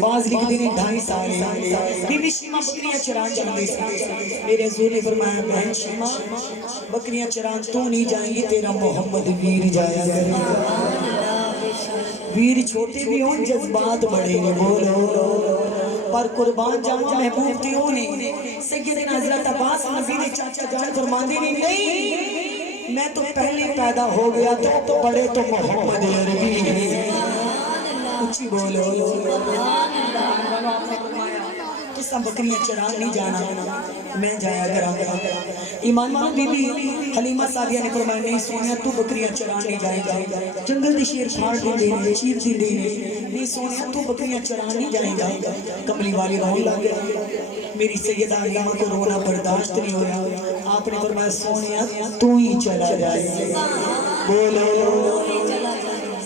باز لکھ دینے 2.5 سال بی بی شیمہ بکریاں چران جاندے سی میرے حضور نے فرمایا بہن شیمہ بکریاں چران تو نہیں جائیں گی تیرا محمد ویر جایا کرے گا ویر چھوٹے بھی ہوں جذبات بڑے ہیں بولو پر قربان جاؤں محبوب تیوں نے سیدنا حضرت عباس نبی نے چاچا جان فرماندے نہیں میں تو پہلے پیدا ہو گیا تو بڑے تو محمد عربی ہیں اچھی بولو تو سب بکریاں چران نہیں جانا میں جایا کرا ایمان مانو بی بی حلیمہ سعدیہ نے فرمایا نہیں سونیا تو بکریاں چران نہیں جائے گا جنگل دی شیر پھاڑ دے چیر دی دے نہیں سونیا تو بکریاں چران نہیں جائے گا کملی والی رون لگ گیا میری سیدہ حلیمہ کو رونا برداشت نہیں ہوا آپ نے فرمایا سونیا تو ہی چلا جائے بولو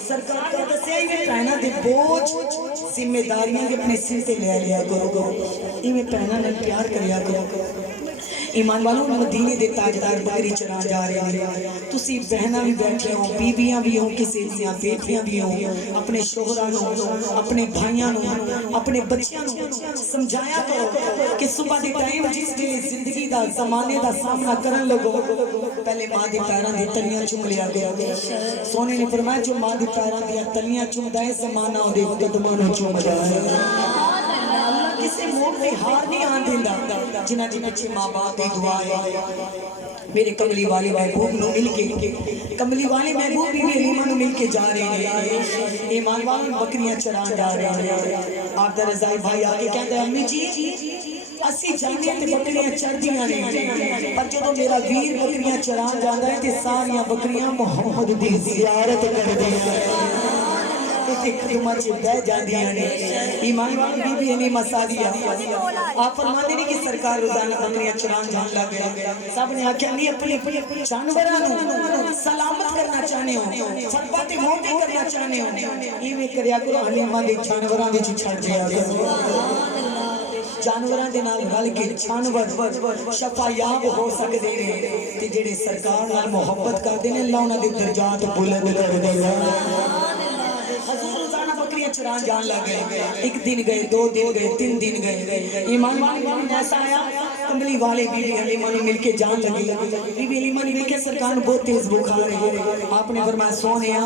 سرکار کا دسیا ہی میں پہنا دے بوجھ ذمہ داریاں کے اپنے سر سے لے لیا کرو یہ میں پہنا نے پیار کریا کرو ایمان والوں مدینے دے تاجدار بکری چران جا رہے ہیں تسی بہناں بھی بیٹھے ہوں بیویاں بھی ہوں کسی دیاں بیٹیاں بھی ہوں اپنے شوہراں نوں اپنے بھائیاں نوں اپنے بچیاں نوں سمجھایا کرو کہ صبح دی ٹائم جس ویلے زندگی دا زمانے دا سامنا کرن لگو پہلے ماں دی پیراں دی تلیاں چوم لیا گیا سونے نے فرمایا جو ماں دی پیراں دی تلیاں چومدا ہے زمانہ اودے قدماں نوں چومدا ہے کسی موڑ پہ ہار نہیں آن دیندا جنہ دی بچے ماں باپ دی دعا ہے میرے کملی والے محبوب نو مل کے کملی والے محبوب بی بی حلیمہ نو مل کے جا رہے ہیں ایمان والے بکریاں چران جا رہے ہیں آپ دا رضائی بھائی آگے کہتے ہیں امی جی اسی جانے تے بکریاں چردیاں نے پر جدو میرا ویر بکریاں چران جاندہ ہے تے ساریاں بکریاں محمد دی زیارت کر دیا ایک قدمہ چے بہ جاندیاں نے ایمان والی بی بی حلیمہ سعدیہ آپ فرماتے ہیں کہ سرکار روزانہ بکریاں چران جان لگا سب نے آکھیا نہیں اپنے جانوراں سلامت کرنا چاہنے ہو فرباتے موتے کرنا چاہنے ہو ایویں کریا کرو حلیمہ دے جانوراں وچ چھڑ جایا کرو جانوراں دے نال رل کے جانور شفا یاب ہو سکدے نے تے جڑے سرکار نال محبت کردے نے اللہ انہاں دے درجات بلند کر دے حضور روزانہ بکریاں چران جان لگے ایک دن گئے 2 دن گئے 3 دن گئے ایمان والی ایسا آیا کملی والے بی بی حلیمہ نے مل کے جان لگی بی بی حلیمہ نے مل کے سرکار بہت تیز بخار ہے آپ نے فرمایا سونیا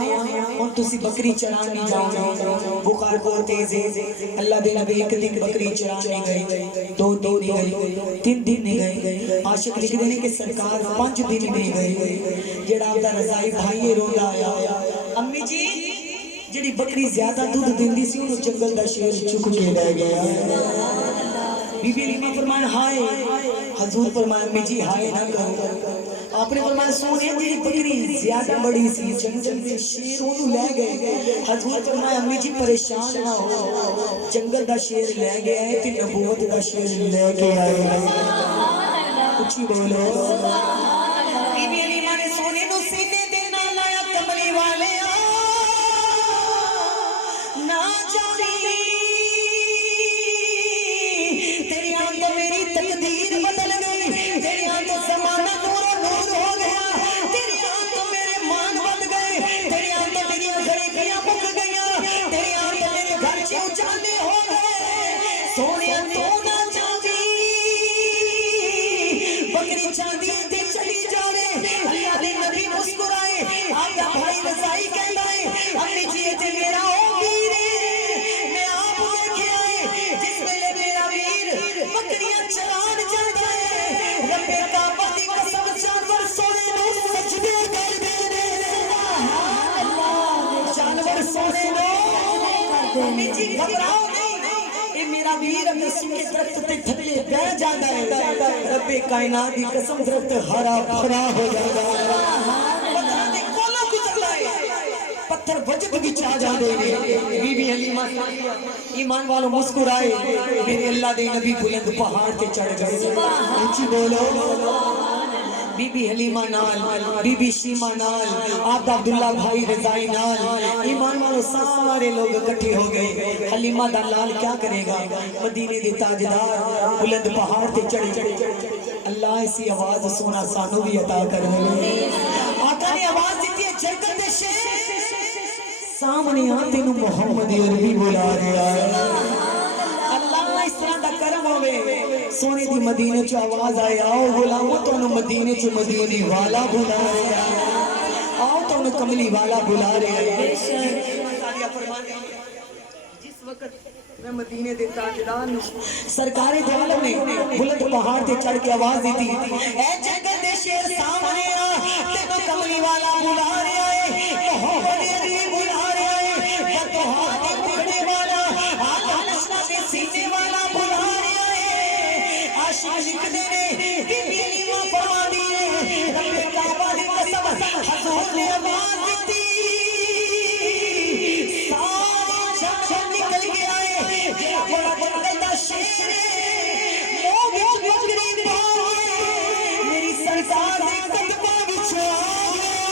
اور تسی بکری چران نہیں جاؤ بخار بہت تیز ہے اللہ دے نبی ایک دن بکری چران نہیں گئے 2 دن نہیں گئے 3 دن نہیں گئے عاشق لکھ دینے کہ سرکار 5 دن نہیں گئے جڑا آپ دا رضائی بھائی روندا آیا امی جی جڑی بکری زیادہ دودھ دیندی سی انہوں جنگل دا شیر چک کے لے گیا بی بی حلیمہ فرمایا ہائے حضور فرمایا امی جی ہائے نہ کرو آپ نے فرمایا سونے جڑی بکری زیادہ بڑی سی جنگل دے شیر انہوں لے گئے حضور فرمایا امی جی پریشان نہ ہو جنگل دا شیر لے گیا ہے تے نبوت دا شیر لے کے آئے اچھی بولو بی بی حلیمہ نے سونے نو سینے دینا لایا کملی والے تیری آن تو میری تقدیر بدل گئی تیری آن تو زمانہ نور نور ہو گیا تیری آن تو میرے مان بد گئے تیری آن تو میری غریبیاں مک گئیاں تیری آن تو میرے گھر سے اجالے ہو گئے سونے تو نہ چاندی بکری چاندی تے چلی جانے اللہ دے نبی مسکرائے آپ کا بھائی رضائی کہتا ہے امی جی تے میرا چران جاتا ہے رب کعبہ دی قسم جانور سونے نو سجدے کر دے جانور سونے نو امی جی گھبراؤ نہیں اے میرا ویر اگر سونے درخت تے تھلے بہ جاتا ہے رب کائنات دی قسم درخت ہرا بھرا ہو جاتا ہے پتھر وجد بھی چاہ جا دے بی بی حلیمہ ایمان والوں مسکرائے میرے اللہ دے نبی بلند پہاڑ تے چڑھ گئے اچھی بولو بی بی حلیمہ نال بی بی شیمہ نال آپ عبداللہ بھائی رضائی نال ایمان والوں سارے لوگ اکٹھے ہو گئے حلیمہ دا لال کیا کرے گا مدینے دے تاجدار بلند پہاڑ تے چڑھے اللہ ایسی آواز سونا سانو بھی عطا کرنے آقا نے آواز دیتی ہے جنگل دے شیر سامنے آتے نو محمد عربی بلا رہا ہے سونے دی مدینے چ آواز آئے آؤ غلامو تانوں مدینے چ مدینے والا بلا رہا ہے آؤ تانوں کملی والا بلا رہا ہے جس وقت میں مدینے دے تاجدار سرکار دو عالم نے بلند پہاڑ تے چڑھ کے آواز دی تھی اے جنگل دے شیر سامنے آ تینوں کملی والا بلا رہا ہے محمد علی بلا رہا ہے فتوحا دے پکڑے والا آلہ نشنا دے سینے والا بلا رہا ہے عاشق لکھدے نے بی بی علیمہ فرما دیے رب کعبہ دی قسم حضور نے آواز دی بڑا جنگل دا شیر موہ وچ بکری پائے میری سرکار دے قدماں وچ آ گئے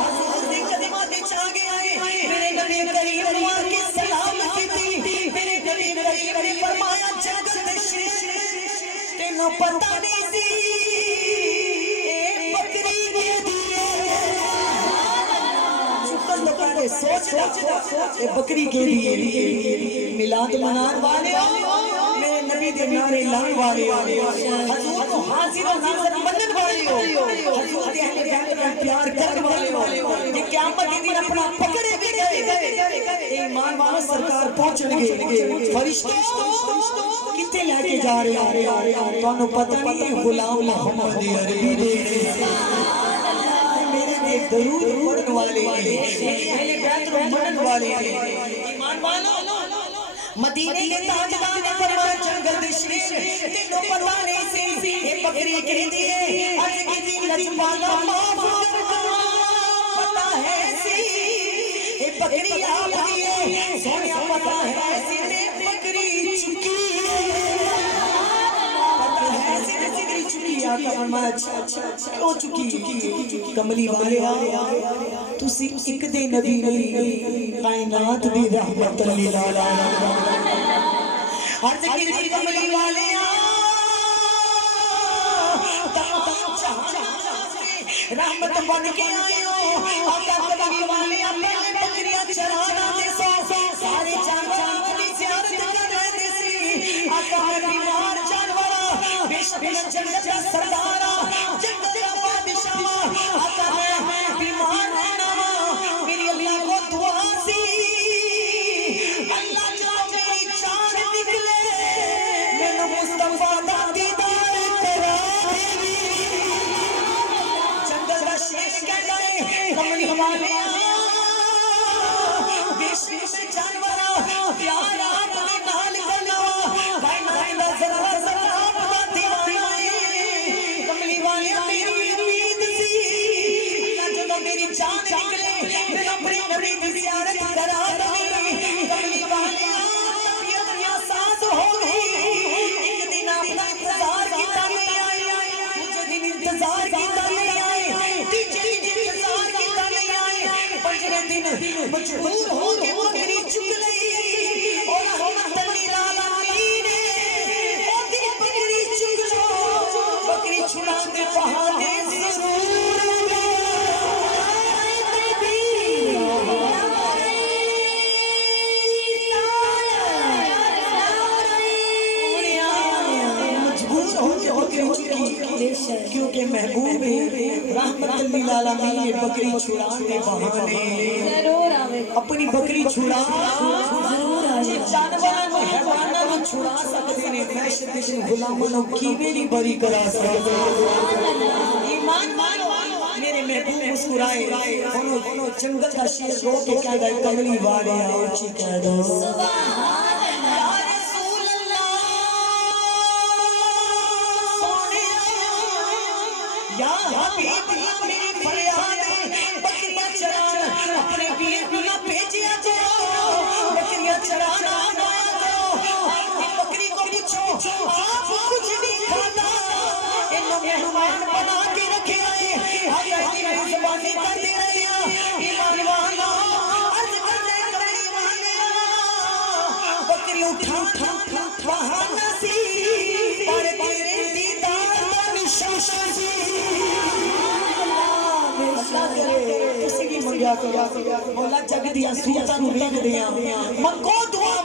حضور دے قدماں وچ آ گئے میرے نبی کریم نے آ کے سلام کیتی میرے نبی کریم نے فرمایا جنگل دے شیر تینوں پتہ نہیں سی اے بکری کیدی سوچ اے بکری کے لیے ملاد منان والے میرے نبی دے نعرے لان والے حضور کو حاضر و ناظر منن والے حضور دے اہل بیت کا پیار کرنے والے یہ قیامت دن اپنا پکڑے بھی گئے ایمان والو سرکار پہنچ گئے فرشتوں کتے لے کے جا رہے ہیں تو انہوں پتہ نہیں غلام محمد عربی دے درود پڑھن والے اہل بیت کو منن والے ایمان والو مدینے کے تاجدار نے فرمایا جنگل دے شیر تینوں پتہ نہیں سی اے بکری کہندی ہے عرض کیتی لجپالا معاف کر پتہ ہے سی اے بکری آپ دی ہے سونیا پتہ ہے سی اے بکری چکی آقا فرمایا اچھا کیوں چکی کملی والے تسی ایک دے نبی نہیں کائنات دی رحمت للعالمین عرض کی کملی والے رحمت بن کے آئے ہو آقا کملی والے پہلے بکریاں چرانا دے سارے جانوراں دی زیارت کر رہے سی آقا بیمار جانورا جنگل کا سردارا جنگل کا بادشاہ آقا میں بیمار رہنا میری اللہ کو دعا سی اللہ جب میری جان نکلے میں مصطفیٰ دا دیدار کرا دے جنگل کا شیر کہتا ہے کملی والے بیشی میں جانورا پیارا اپنے نال کرنا بھائی مائندہ ذرا میری جان نکلے میں اپنی نبی کی زیارت کرا دیں کملی والے طبیعت نیاساز ہو گئی ایک دن اپنا انتظار کیتا نہیں آئے دوسرے دن انتظار کیتا نہیں آئے تیسرے دن انتظار کیتا نہیں آئے پنجویں دن مجبور ہو کے بکری چک لئی اور رحمت للعالمین او دی بکری چک لو بکری چھڑا دے بہانے ضرور کیونکہ محبوب رحمت للعالمین نے بکری چھڑانے بہانے اپنی بکری چھڑا جانوروں حیوانوں چھڑا سکتے ہیں وحشت کے غلاموں کی میری بری کرا سکتے ایمان مانو میرے محبوب مسکرائے انہوں جنگل کا شیر رو کے کہہ گئے کملی والے اور چی کہہ دو یا حبیب میری فریاد بکریاں چرانا اپنے پیر بنا بھیجیا کرو بکریاں چرانا آیا کرو بکری کو پوچھو آپ کچھ نہیں کھاتا انہوں مہمان بنا کے رکھے آئے حضرت کی زبانی کر دے رہے ہیں ایمان والا عرض کر دے کملی والا بکری اٹھا بہانا سی اور تیرے دیدار کا نشان سی مولا جگ دیا سوتا نو ویکھ دیاں منگو دعا